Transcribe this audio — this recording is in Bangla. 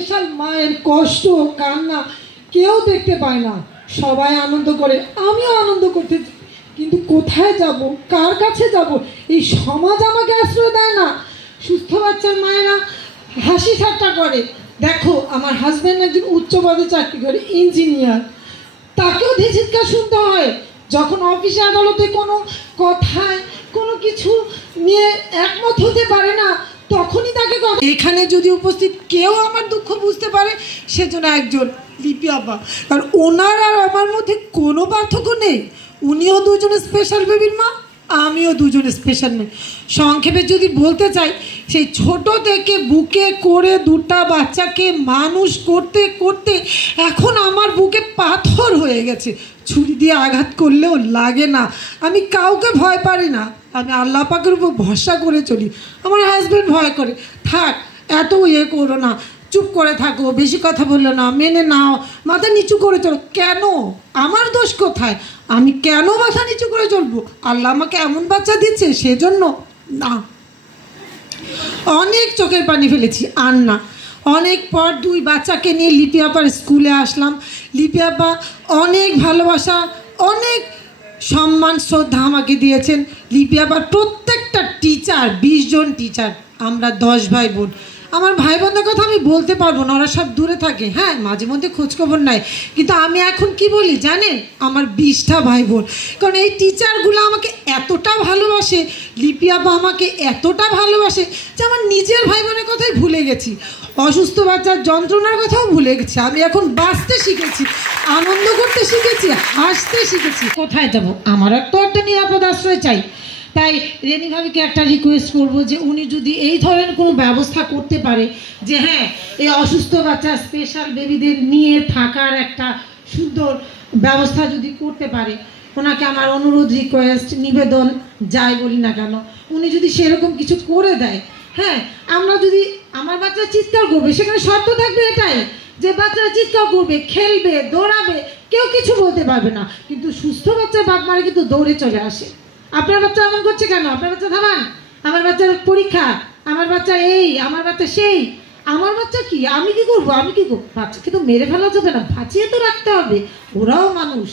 স্পেশাল মায়ের কষ্ট কান্না কেউ দেখতে পায় না, সবাই আনন্দ করে, আমিও আনন্দ করতে, কিন্তু কোথায় যাব, কার কাছে যাব? এই সমাজ আমাকে আশ্রয় দেয় না। সুস্থ বাচ্চার মায়েরা হাসি ঠাট্টা করে। দেখো, আমার হাজব্যান্ড একজন উচ্চ পদে চাকরি করে, ইঞ্জিনিয়ার, তাকেও ধিৎকার শুনতে হয় যখন অফিসে আদালতে কোনো কথায় কোনো কিছু নিয়ে একমত হতে পারে না, তখনই তাকে কথা। এখানে যদি উপস্থিত কেউ আমার দুঃখ বুঝতে পারে, সেজন্য একজন লিপি আপা, কারণ ওনার আর আমার মধ্যে কোনো পার্থক্য নেই। উনিও দুজনে স্পেশাল বেবির মা, আমিও দুজনে স্পেশাল মেয়ে। সংক্ষেপে যদি বলতে চাই, সেই ছোট থেকে বুকে করে দুটা বাচ্চাকে মানুষ করতে করতে এখন আমার বুকে পাথর হয়ে গেছে। ছুরি দিয়ে আঘাত করলেও লাগে না। আমি কাউকে ভয় পারি না, আমি আল্লাহ পাকের উপর ভরসা করে চলি। আমার হাজব্যান্ড ভয় করে, থাক এত ইয়ে করো না, চুপ করে থাকো, বেশি কথা বললো না, মেনে নাও, মাথা নিচু করে চলো। কেন? আমার দোষ কোথায়? আমি কেন মাথা নিচু করে চলবো? আল্লাহ আমাকে এমন বাচ্চা দিচ্ছে সেজন্য না। অনেক চোখের পানি ফেলেছি, আর না। অনেক পর দুই বাচ্চাকে নিয়ে লিপি আপার স্কুলে আসলাম। লিপি আপা অনেক ভালোবাসা, অনেক সম্মান শ্রদ্ধা আমাকে দিয়েছেন। লিপি আপার প্রত্যেকটা টিচার, 20 জন টিচার, আমরা 10 ভাই বোন। আমার ভাই বোনদের কথা আমি বলতে পারবো না, ওরা সব দূরে থাকে, হ্যাঁ মাঝে মধ্যে খোঁজখবর নেয়, কিন্তু আমি এখন কি বলি জানেন, আমার 20টা ভাই বোন। কারণ এই টিচারগুলো আমাকে এতটা ভালোবাসে, লিপি আপা আমাকে এতটা ভালোবাসে যে আমার নিজের ভাই বোনের কথাই ভুলে গেছি, অসুস্থ বাচ্চার যন্ত্রণার কথাও ভুলে গেছি। আমি এখন বাঁচতে শিখেছি, আনন্দ করতে শিখেছি, হাসতে শিখেছি। কোথায় যাব? আমার তো একটা নিরাপদ আশ্রয় চাই। তাই রেনি ভাবিকে একটা রিকোয়েস্ট করব যে উনি যদি এই ধরনের কোনো ব্যবস্থা করতে পারে, যে হ্যাঁ এই অসুস্থ বাচ্চা স্পেশাল বেবিদের নিয়ে থাকার একটা সুন্দর ব্যবস্থা যদি করতে পারে, ওনাকে আমার অনুরোধ, রিকোয়েস্ট, নিবেদন, যাই বলি না কেন, উনি যদি সেরকম কিছু করে দেয়, হ্যাঁ আমরা যদি, আমার বাচ্চা চিৎকার করবে, সেখানে শর্ত থাকবে এটাই যে বাচ্চারা চিৎকার করবে, খেলবে, দৌড়াবে, কেউ কিছু বলতে পারবে না, কিন্তু সুস্থ বাচ্চার বাপ মারা কিন্তু দৌড়ে চলে আসে। আপনার বাচ্চা এমন করছে কেন? আপনার বাচ্চা থামান, আমার বাচ্চার পরীক্ষা, আমার বাচ্চা এই, আমার বাচ্চা সেই, আমার বাচ্চা কি, আমি কি করবো, আমি কি করবো? বাচ্চাকে তো মেরে ফেলা যাবে না, বাঁচিয়ে তো রাখতে হবে, ওরাও মানুষ।